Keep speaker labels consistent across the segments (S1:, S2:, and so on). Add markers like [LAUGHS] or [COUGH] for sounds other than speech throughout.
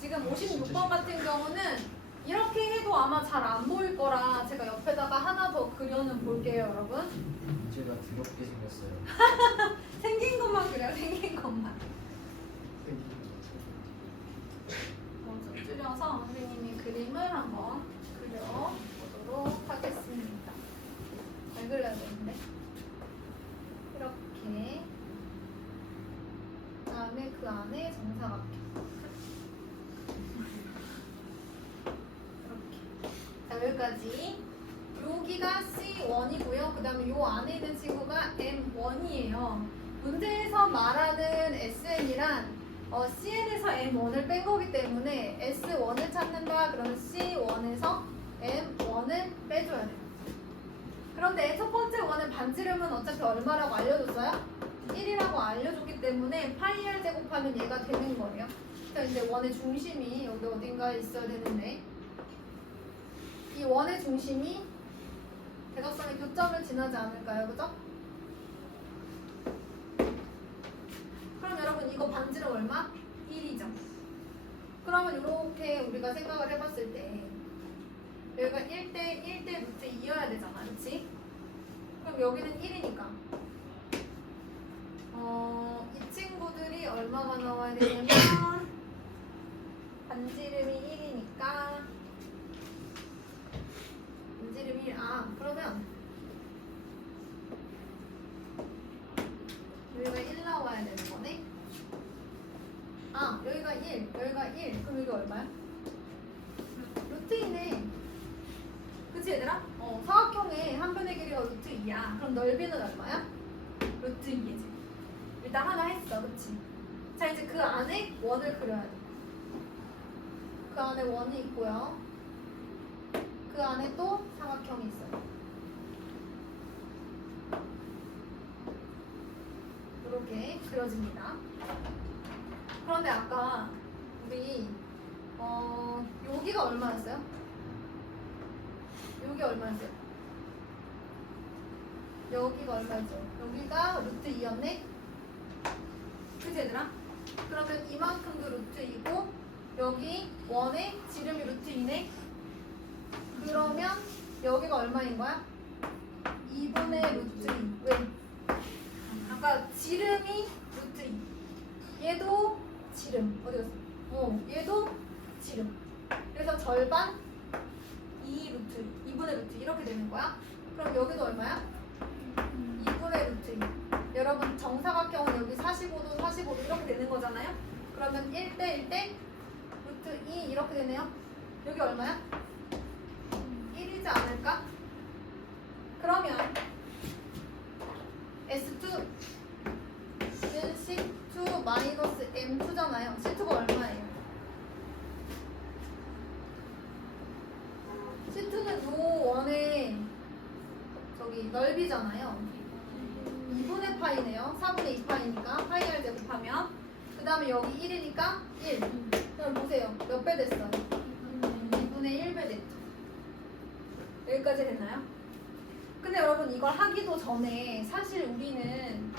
S1: 지금 56번 같은 경우는 이렇게 해도 아마 잘 안 보일 거라 제가 옆에다가 하나 더 그려는 볼게요, 여러분.
S2: 문제가 더럽게 생겼어요. [LAUGHS]
S1: 생긴 것만 그려, 생긴 것만. 먼저 줄여서 선생님이 그림을 한번 그려보도록 하겠습니다. 잘 그려야 되는데. 이렇게. 그다음에 그 안에 정사각형. 이렇게. 자, 여기까지. 여기가 C1이고요. 그 다음에 요 안에 있는 친구가 M1이에요. 문제에서 말하는 SN이란 어, CN에서 M1을 뺀 거기 때문에 S1을 찾는다. 그러면 C1에서 M1을 빼줘야 돼요. 그런데 첫 번째 원은 반지름은 어차피 얼마라고 알려줬어요? 1이라고 알려줬기 때문에 파이 r 제곱하면 얘가 되는 거예요. 그러니까 이제 원의 중심이 여기 어딘가에 있어야 되는데 이 원의 중심이 대각선의 교점을 지나지 않을까요? 그죠? 그럼 여러분 이거 반지름 얼마? 1이죠. 그러면 이렇게 우리가 생각을 해봤을 때 여기가 1대 1대 루트 2여야 되잖아. 그치? 그럼 여기는 1이니까 어, 이 친구들이 얼마가 나와야 되냐면 반지름이 1이니까 반지름이 1. 아 그러면 여기가 1 나와야 되는 거네 아 여기가 1 여기가 1 그럼 여기 얼마야? 루트 2네 그치 얘들아? 어 사각형의 한 변의 길이가 루트 2야 그럼 넓이는 얼마야? 루트 2지 일단 하나 했어 그치? 자 이제 그 안에 원을 그려야 돼 그 안에 원이 있고요 그 안에 또 사각형이 있어요. 이렇게 그려집니다. 그런데 아까 우리 어 여기가 얼마였어요? 여기 얼마였어요? 여기가 얼마였죠? 여기가 루트 2였네? 그치 얘들아? 그러면 이만큼도 루트 2고 여기 원의 지름이 루트 2네? 그러면 여기가 얼마인 거야? 2분의 루트 2. 왜? 아까 지름이 루트 2. 얘도 지름. 어디 갔어? 어, 얘도 지름. 그래서 절반 2 루트 2분의 루트 이렇게 되는 거야. 그럼 여기도 얼마야? 2분의 루트 2. 여러분 정사각형은 여기 45도 45도 이렇게 되는 거잖아요. 그러면 1 대 1 대 루트 2 이렇게 되네요. 여기 얼마야? 1이지 않을까? 그러면 S2는 C2 마이너스 M2잖아요. C2가 얼마예요? C2는 요 원의 저기 넓이잖아요. 2분의 파이네요. 4분의 2파이니까 파이 r 제곱하면 그 다음에 여기 1이니까 1. 그럼 보세요. 몇 배 됐어요? 2분의 1배 됐죠. 여기까지 됐나요? 근데 여러분 이걸 하기도 전에 사실 우리는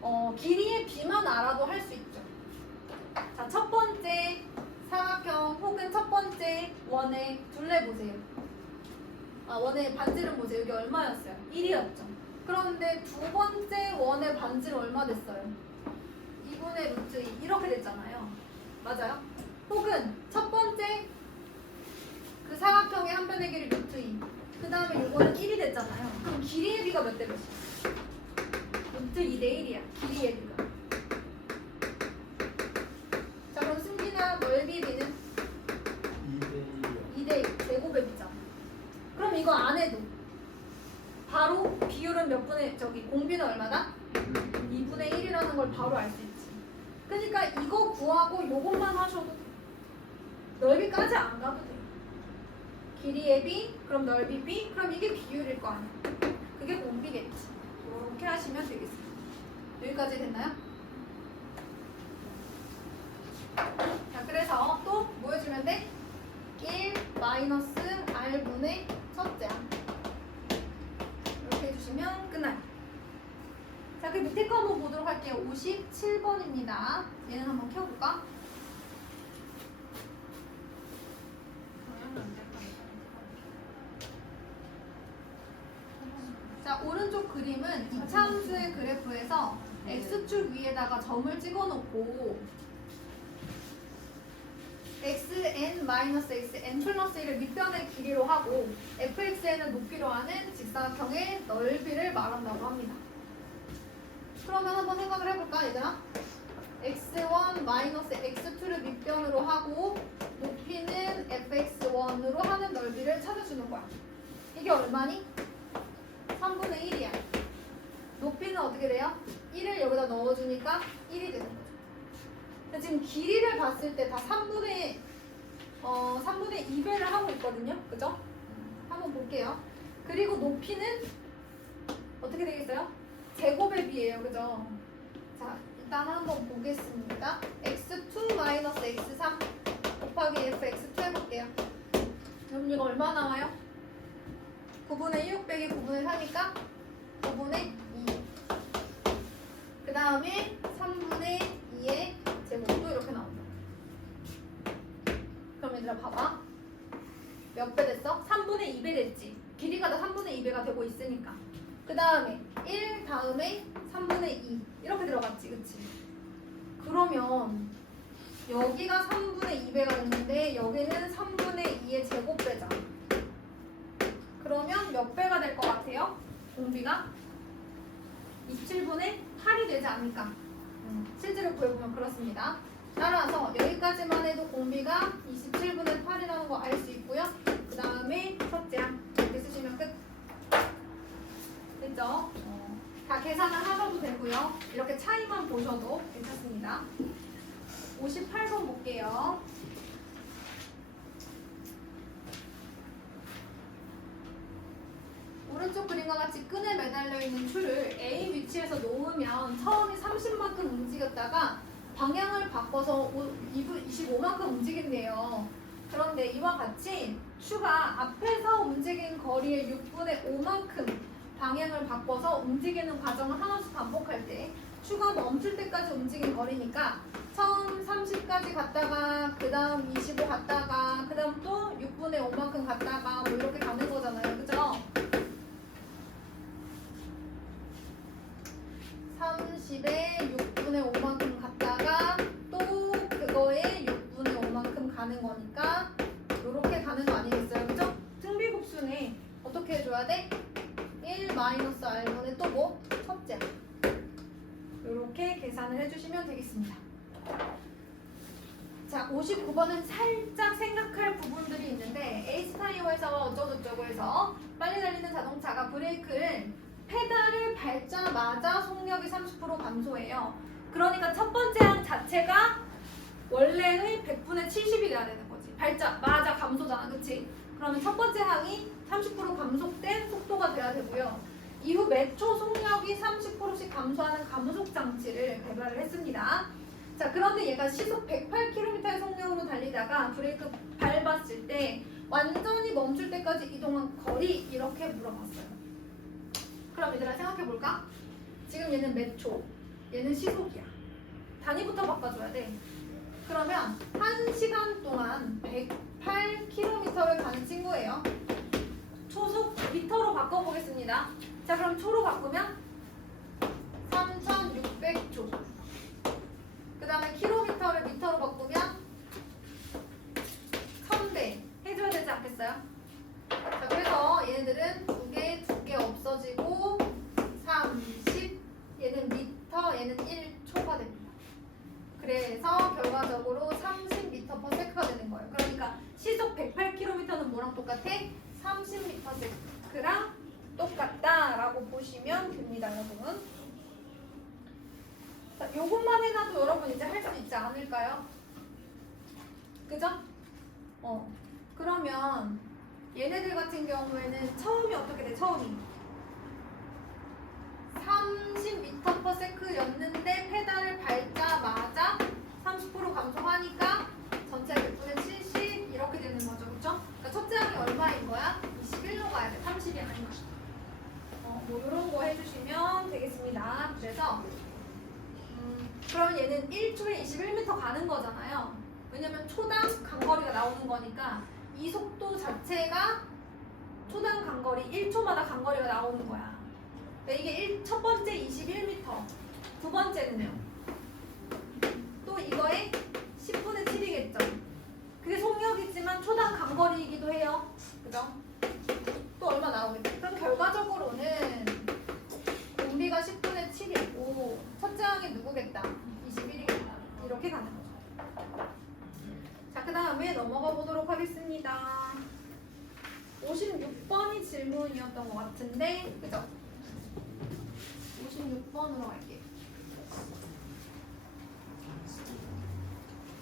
S1: 어, 길이의 비만 알아도 할 수 있죠. 자, 첫 번째 사각형 혹은 첫 번째 원의 둘레 보세요. 아, 원의 반지름 보세요. 여기 얼마였어요? 1이었죠. 그런데 두 번째 원의 반지름 얼마 됐어요? 2분의 루트 2 이렇게 됐잖아요. 맞아요? 혹은 첫 번째 그 사각형의 한 변의 길이 루트 2. 그 다음에 요거는 1이 됐잖아요. 그럼 길이의 비가 몇 대 몇이야? 루트 2 대 1이야. 길이의 비가. 자 그럼 승진아 넓이 비는
S2: 2대
S1: 2대 제곱의 비잖아. 그럼 이거 안 해도 바로 비율은 몇 분의 저기 공비는 얼마다? 2분의 1이라는 걸 바로 알 수 있지. 그러니까 이거 구하고 요것만 하셔도 돼. 넓이까지 안 가도 돼. 길이의 비, 그럼 넓이 비, 그럼 이게 비율일 거 아니야. 그게 공비겠지. 이렇게 하시면 되겠습니다. 여기까지 됐나요? 자, 그래서 또 뭐 해주면 돼? 1 마이너스 r분의 첫째 이 맞추시면 끝나요. 자, 그 밑에 거 한번 보도록 할게요. 57번입니다. 얘는 한번 켜볼까? 자, 오른쪽 그림은 이차함수의 그래프에서 X축 위에다가 점을 찍어 놓고 xn-x, n 플러스 1을 밑변의 길이로 하고 fxn은 높이로 하는 직사각형의 넓이를 말한다고 합니다. 그러면 한번 생각을 해볼까 얘들아? x1 마이너스 x2를 밑변으로 하고 높이는 fx1으로 하는 넓이를 찾아주는 거야. 이게 얼마니? 3분의 1이야. 높이는 어떻게 돼요? 1을 여기다 넣어주니까 1이 되는 거죠. 근데 지금 길이를 봤을 때 다 3분의 어 3분의 2배를 하고 있거든요. 그죠? 한번 볼게요. 그리고 높이는 어떻게 되겠어요? 제곱에 비해요. 그죠? 자, 일단 한번 보겠습니다. x2 마이너스 x3 곱하기 fx2 해볼게요. 그럼 이거 얼마 나와요? 9분의 6 빼기 9분의 4니까 9분의 2. 그 다음에 3분의 2의 제곱도 이렇게 나온다. 그럼 얘들아 봐봐. 몇 배 됐어? 3분의 2배 됐지. 길이가 다 3분의 2배가 되고 있으니까. 그 다음에 1 다음에 3분의 2 이렇게 들어갔지, 그치? 그러면 여기가 3분의 2배가 있는데 여기는 3분의 2의 제곱배잖아. 그러면 몇 배가 될 것 같아요? 공비가 27분의 8이 되지 않을까? 음, 실제로 구해보면 그렇습니다. 따라서 여기까지만 해도 공비가 27분의 8이라는 거 알 수 있고요. 그 다음에 첫째 항 이렇게 쓰시면 끝. 됐죠? 어, 다 계산을 하셔도 되고요. 이렇게 차이만 보셔도 괜찮습니다. 58번 볼게요. 오른쪽 그림과 같이 끈에 매달려 있는 줄을 A 위치에서 놓으면 처음에 30만큼 움직였다가 방향을 바꿔서 25만큼 움직인대요. 그런데 이와 같이 추가 앞에서 움직인 거리의 6분의 5만큼 방향을 바꿔서 움직이는 과정을 하나씩 반복할 때 추가 멈출 때까지 움직인 거리니까 처음 30까지 갔다가 그 다음 25 갔다가 그 다음 또 6분의 5만큼 갔다가 뭐 이렇게 가는 거잖아요. 그죠? 30에 6분의 5만큼 갔다가 또 그거에 6분의 5만큼 가는 거니까 이렇게 가는 거 아니겠어요? 그죠? 등비급수네 어떻게 해 줘야 돼? 1 마이너스 r분의 또 뭐? 첫째 이렇게 계산을 해주시면 되겠습니다. 자, 59번은 살짝 생각할 부분들이 있는데 회사와 어쩌고저쩌고 해서 빨리 달리는 자동차가 브레이크를 페달을 밟자마자 속력이 30% 감소해요. 그러니까 첫 번째 항 자체가 원래의 100분의 70이 돼야 되는 거지. 밟자마자 감소잖아, 그치? 그러면 첫 번째 항이 30% 감속된 속도가 돼야 되고요. 이후 매초 속력이 30%씩 감소하는 감속 장치를 개발을 했습니다. 자, 그런데 얘가 시속 108km의 속력으로 달리다가 브레이크 밟았을 때 완전히 멈출 때까지 이동한 거리 이렇게 물어봤어요. 그럼 얘들아 생각해 볼까? 지금 얘는 몇 초? 얘는 시속이야. 단위부터 바꿔줘야 돼. 그러면 1시간 동안 108km를 가는 친구예요. 초속 미터로 바꿔보겠습니다. 자, 그럼 초로 바꾸면 3600초. 그 다음에 킬로미터를 미터로 바꾸면 1000배 해줘야 되지 않겠어요? 자, 그래서 얘네들은 두 개, 두 개 없어지고 30, 얘는 미터, 얘는 1초가 됩니다. 그래서 결과적으로 30m per sec가 되는 거예요. 그러니까 시속 108km는 뭐랑 똑같아? 30m per sec랑 똑같다라고 보시면 됩니다, 여러분. 자, 요것만 해놔도 여러분 이제 할 수 있지 않을까요? 그죠? 어. 그러면 얘네들 같은 경우에는 처음이 어떻게 돼? 처음이 30m/s였는데 페달을 밟자마자 30% 감소하니까 전체 100분의 70 이렇게 되는 거죠, 그렇죠? 그러니까 첫째 항이 얼마인 거야? 21로 가야 돼, 30이 아니고. 어, 뭐 이런 거 해주시면 되겠습니다. 그래서 음, 그럼 얘는 1초에 21m 가는 거잖아요. 왜냐면 초당 간거리가 나오는 거니까 이 속도 자체가 초당 간거리 1초마다 간거리가 나오는 거야. 이게 일, 첫 번째 21m, 두 번째는요. 또 이거의 10분의 7이겠죠. 그게 속력이지만 초당 간거리이기도 해요. 그죠? 또 얼마 나오겠죠? 그럼 결과적으로는 공비가 10분의 7이고 첫째 항이 누구겠다? 21이겠다. 이렇게 가는 거죠. 자, 그 다음에 넘어가 보도록 하겠습니다. 56번이 같은데, 그죠? 56번으로 갈게요.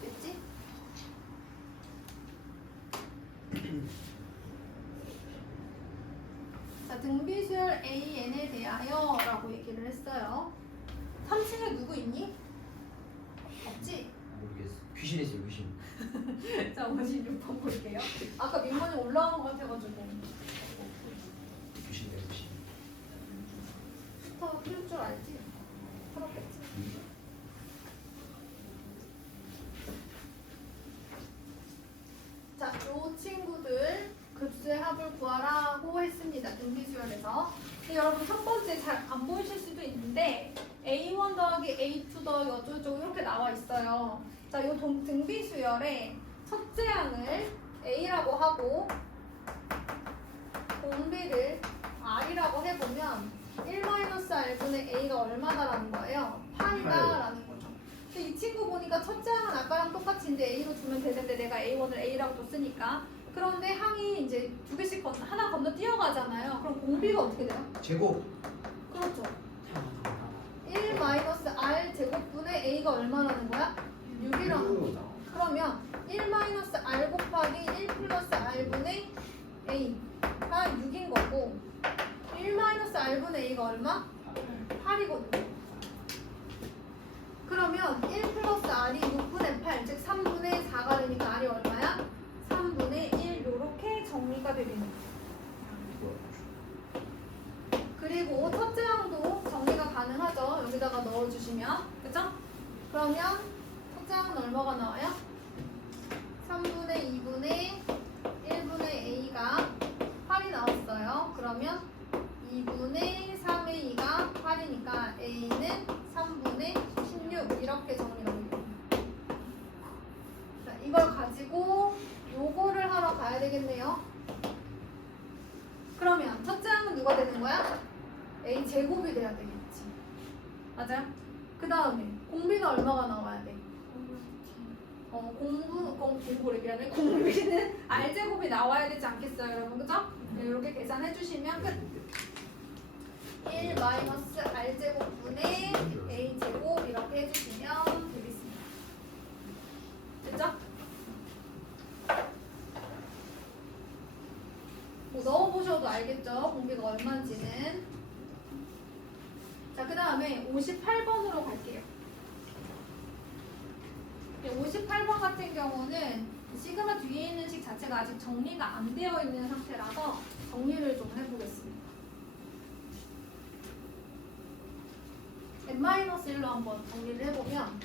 S1: 됐지? 자, 등비수열 AN에 대하여 라고 얘기를 했어요. 3층에 누구 있니? 없지?
S2: 모르겠어. 귀신 있어요 귀신.
S1: 자, 56번 볼게요. 아까 민원이 올라온 것 같아가지고.
S2: 귀신이야 귀신.
S1: 스타가 필요줄 알지? 그렇겠지. 자, 요 친구들 급수의 합을 구하라고 했습니다. 등비수열에서. 여러분 첫 번째 잘 안 보이실 수도 있는데 A1 더하기 A2 더하기 어쩌고저쩌고 이렇게 나와 있어요. 자, 요 동- 등비수열의 첫째 항을 A라고 하고 공비를 R이라고 해보면 1-R분의 A가 얼마다라는 거예요? 8이다라는 거죠. 근데 이 친구 보니까 첫째 항은 아까랑 똑같은데 A로 두면 되는데 내가 A1을 A라고 뒀으니까 그런데 항이 이제 두 개씩 건, 하나 건너 뛰어가잖아요. 그럼 공비가 어떻게 돼요?
S2: 제곱.
S1: 그렇죠. 1 R 제곱분의 A가 얼마라는 거야? 6이라는 거죠. 그러면 1 R 곱하기 1 플러스 R분의 A가 6인 거고 1 R분의 A가 얼마? 8이거든요. 그러면 1 플러스 R이 6분의 8, 즉 3분의 4가 되니까 R이 얼마야? 3분의 1 이렇게 정리가 되겠네요. 그리고 첫째 항도 정리가 가능하죠. 여기다가 넣어주시면. 그죠? 그러면 첫째 항은 얼마가 나와요? 3분의 2분의 1분의 A가 8이 나왔어요. 그러면 2분의 3의 2가 8이니까 A는 3분의 16 이렇게 정리가 됩니다. 자, 이걸 가지고 요거를 하러 가야 되겠네요. 그러면 첫째 항은 누가 되는 거야? A 제곱이 돼야 되겠지. 맞아요? 그 다음에 공비는 얼마가 나와야 돼? 어, 공부, 공, 공부를 얘기하네. 공비는 [LAUGHS] R 제곱이 나와야 되지 않겠어요, 여러분? 그죠? 네, 이렇게 계산해 주시면 끝. 1 마이너스 R 제곱 분의 A 제곱 이렇게 해주시면 되겠습니다. 됐죠? 뭐 넣어보셔도 알겠죠? 공비가 얼마인지는. 자, 그 다음에 58번으로 갈게요. 58번 같은 경우는 시그마 뒤에 있는 식 자체가 아직 정리가 안 되어 있는 상태라서 정리를 좀 해보겠습니다. N-1로 한번 정리를 해보면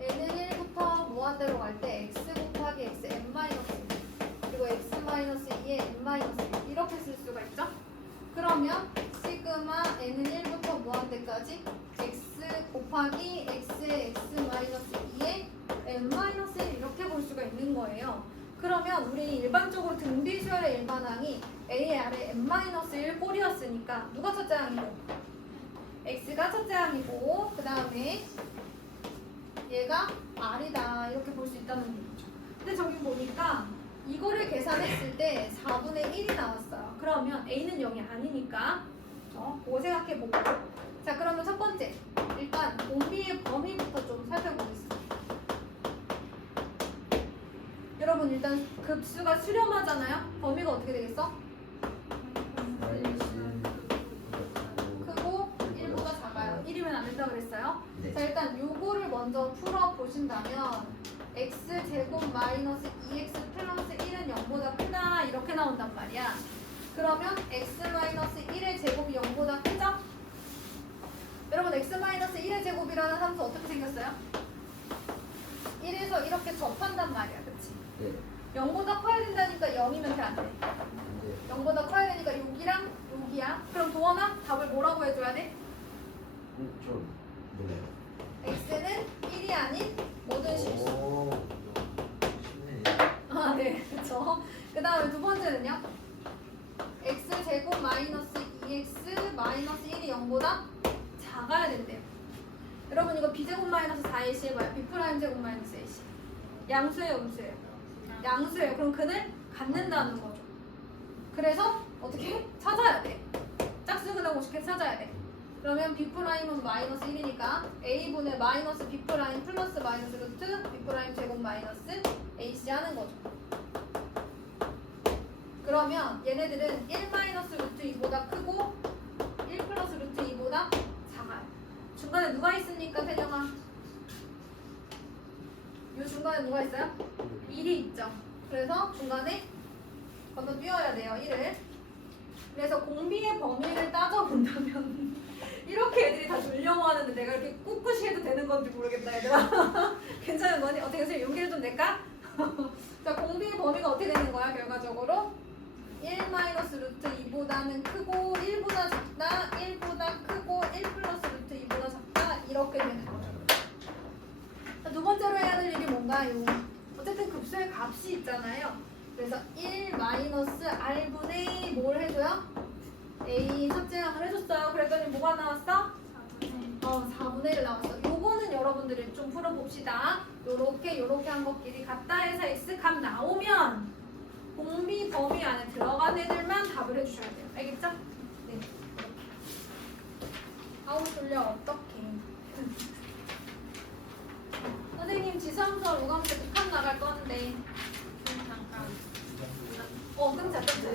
S1: n은 1부터 무한대로 갈 때 x 곱하기 x n-1 그리고 x-2에 n-1 이렇게 쓸 수가 있죠? 그러면 시그마 n은 1부터 무한대까지 x 곱하기 x의 x-2에 n-1 이렇게 볼 수가 있는 거예요. 그러면 우리 일반적으로 등비수열의 일반항이 a 아래 n-1 꼴이었으니까 누가 첫째 항이고 x가 첫째 항이고 그 다음에 얘가 r이다 이렇게 볼 수 있다는 얘기죠. 근데 저기 보니까 이거를 계산했을 때 4분의 1이 나왔어요. 그러면 a는 0이 아니니까 어, 그거 생각해 보고 자 그러면 첫 번째 일단 공비의 범위부터 좀 살펴보겠습니다. 여러분 일단 급수가 수렴하잖아요. 범위가 어떻게 되겠어?
S2: 마이너스.
S1: 크고 1보다 작아요. 1이면 안 된다고 그랬어요.
S2: 네.
S1: 자 일단 요거를 먼저 풀어 보신다면 x 제곱 마이너스 2x 플러스 1은 0보다 크다 이렇게 나온단 말이야. 그러면 x 마이너스 1의 제곱이 0보다 크죠? 여러분 x 마이너스 1의 제곱이라는 함수 어떻게 생겼어요? 1에서 이렇게 접한단 말이야, 그렇지?
S2: 네.
S1: 0보다 커야 된다니까 0이면 돼, 안 돼?
S2: 근데
S1: 0보다 커야 되니까 여기랑 여기야. 그럼 도원아 답을 뭐라고 해줘야 돼?
S2: 음, 좀 몰라요.
S1: 1이 아닌 모든 실수.
S2: 오. 쉽네.
S1: 아, 네, 그렇죠. 그 다음에 두 번째는요. x 제곱 마이너스 2x 마이너스 1이 0보다 작아야 된대요. 여러분 이거 b 제곱 마이너스 4ac 해봐요. b 프라임 제곱 마이너스 ac. 양수예요, 음수예요? 양수예요. 그럼 근을 갖는다는 거죠. 그래서 어떻게 찾아야 돼? 짝수 근을 50개 찾아야 돼. 그러면 b 프라임은 마이너스 1이니까 a 분의 마이너스 b 프라임 플러스 마이너스 루트 b 프라임 제곱 마이너스 ac 하는 거죠. 그러면 얘네들은 1 마이너스 루트 2보다 크고 1 플러스 루트 2보다 작아요. 중간에 누가 있습니까, 태정아? 이 중간에 누가 있어요? 1이 있죠. 그래서 중간에 건너뛰어야 돼요, 1을. 그래서 공비의 범위를 따져본다면 이렇게 애들이 다 주려고 하는데 내가 이렇게 꿋꿋이 해도 되는 건지 모르겠다, 얘들아. [LAUGHS] 괜찮은 거니? 어떻게 선생님 용기를 좀 낼까? [LAUGHS] 자, 공비의 범위가 어떻게 되는 거야, 결과적으로? 1 마이너스 루트 2보다는 크고 1보다 작다, 1보다 크고 1 플러스 루트 2보다 작다 이렇게 되는 거죠. 자, 두 번째로 해야 될 일이 뭔가요? 어쨌든 급수의 값이 있잖아요. 그래서 1 마이너스 r분의 뭘 해줘요? A 삭제함을 해줬어요. 그랬더니 뭐가 나왔어? 어, 4분의 1 나왔어. 요거는 여러분들을 좀 풀어봅시다. 요렇게 요렇게 한 것끼리 같다 해서 X 값 나오면 공비 범위 안에 들어간 애들만 답을 해주셔야 돼요. 알겠죠? 네. 아우 졸려 어떡해. [LAUGHS] 선생님 지상서 로감때 북한 나갈 건데. 네, 잠깐. 어 끊자 끊자.